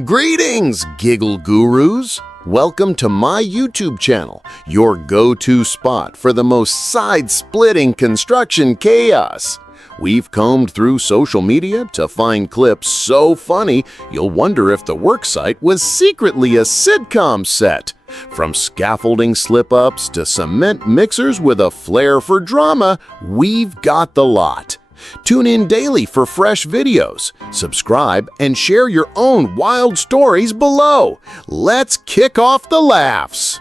Greetings, Giggle Gurus! Welcome to my YouTube channel, your go-to spot for the most side-splitting construction chaos. We've combed through social media to find clips so funny you'll wonder if the worksite was secretly a sitcom set. From scaffolding slip-ups to cement mixers with a flair for drama, we've got the lot. Tune in daily for fresh videos. Subscribe and share your own wild stories below. Let's kick off the laughs.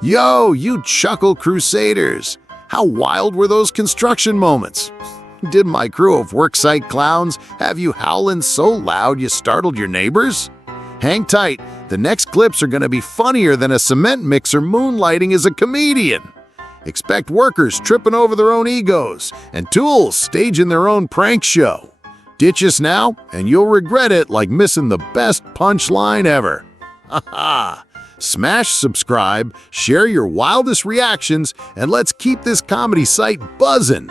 Yo, you Chuckle Crusaders! How wild were those construction moments? Did my crew of worksite clowns have you howling so loud you startled your neighbors? Hang tight, the next clips are gonna be funnier than a cement mixer moonlighting as a comedian. Expect workers tripping over their own egos and tools staging their own prank show. Ditch us now, and you'll regret it like missing the best punchline ever. Ha ha! Smash subscribe, share your wildest reactions, and let's keep this comedy site buzzing.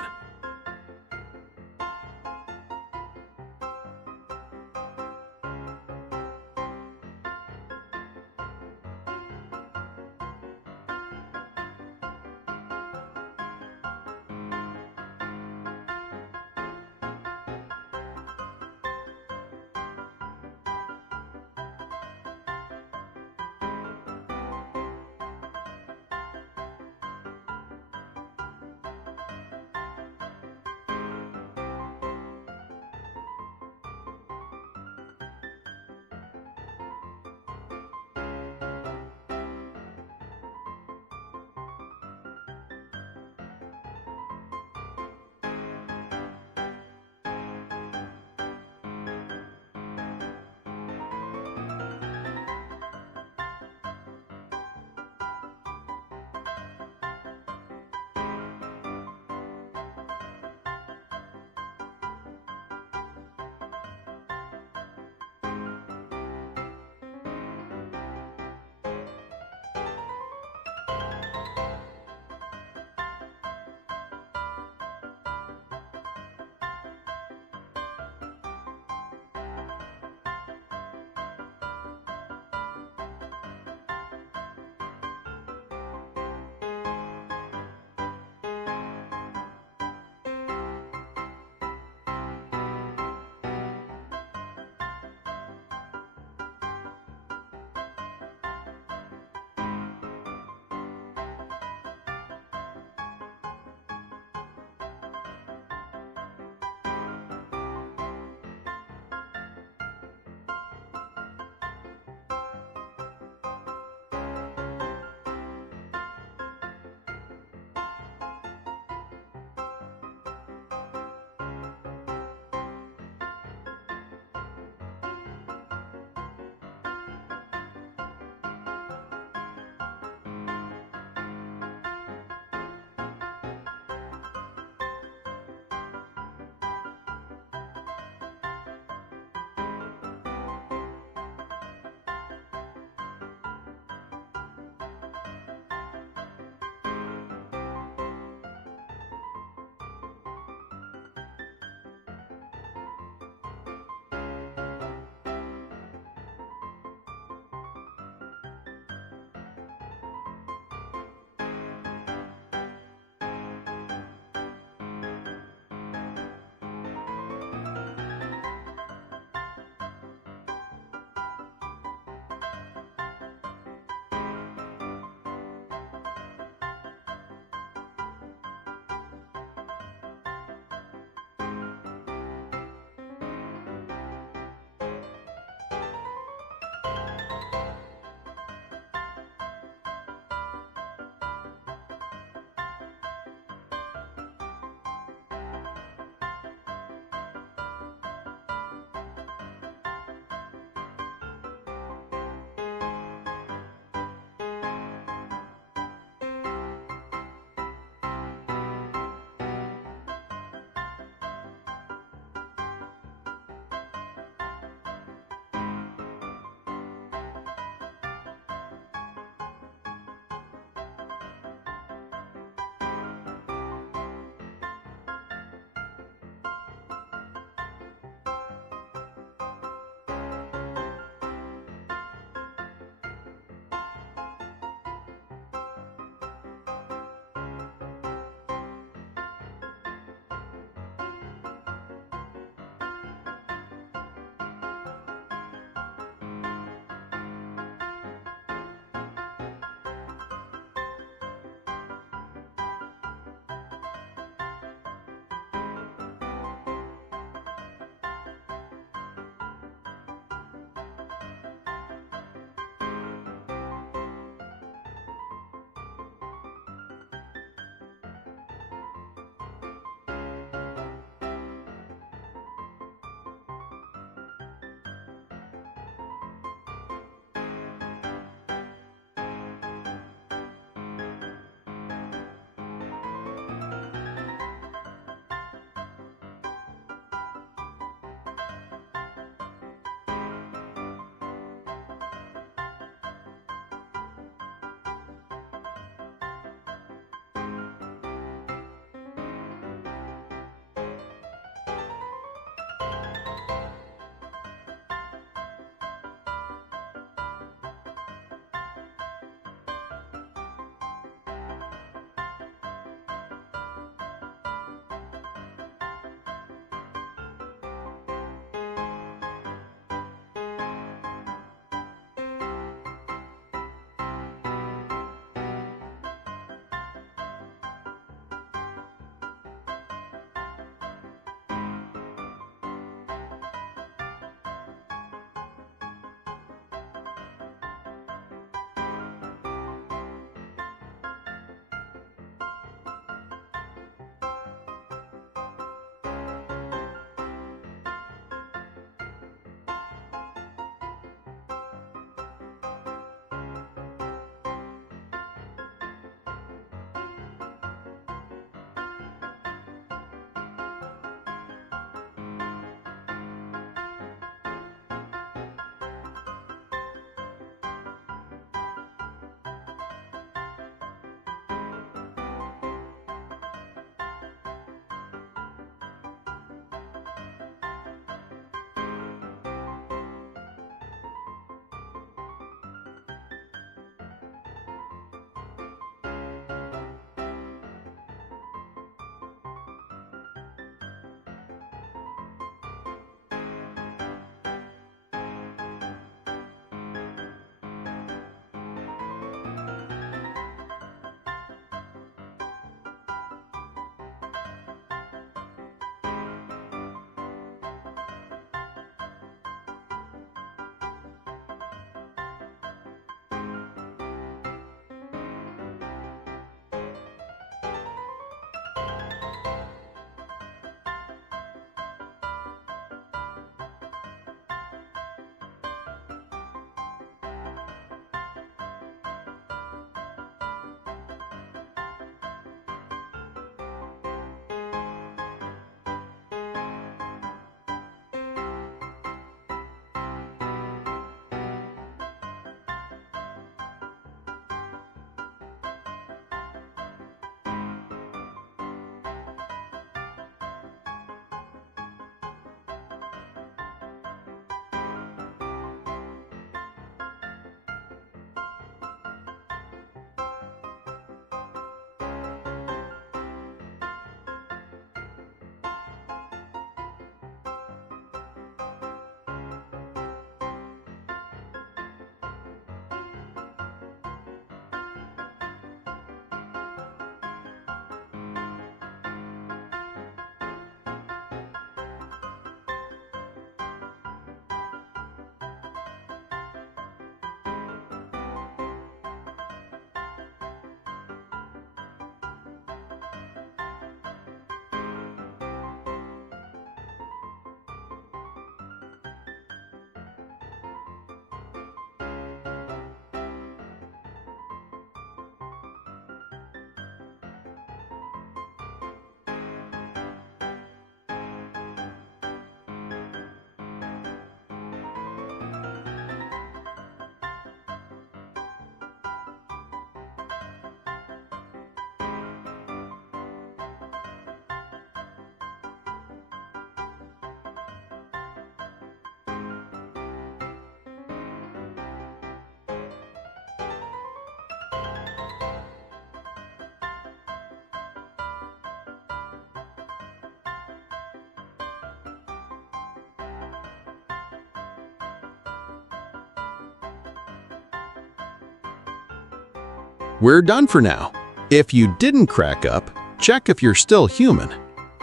We're done for now. If you didn't crack up, check if you're still human.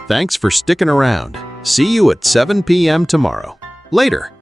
Thanks for sticking around. See you at 7 p.m. tomorrow. Later.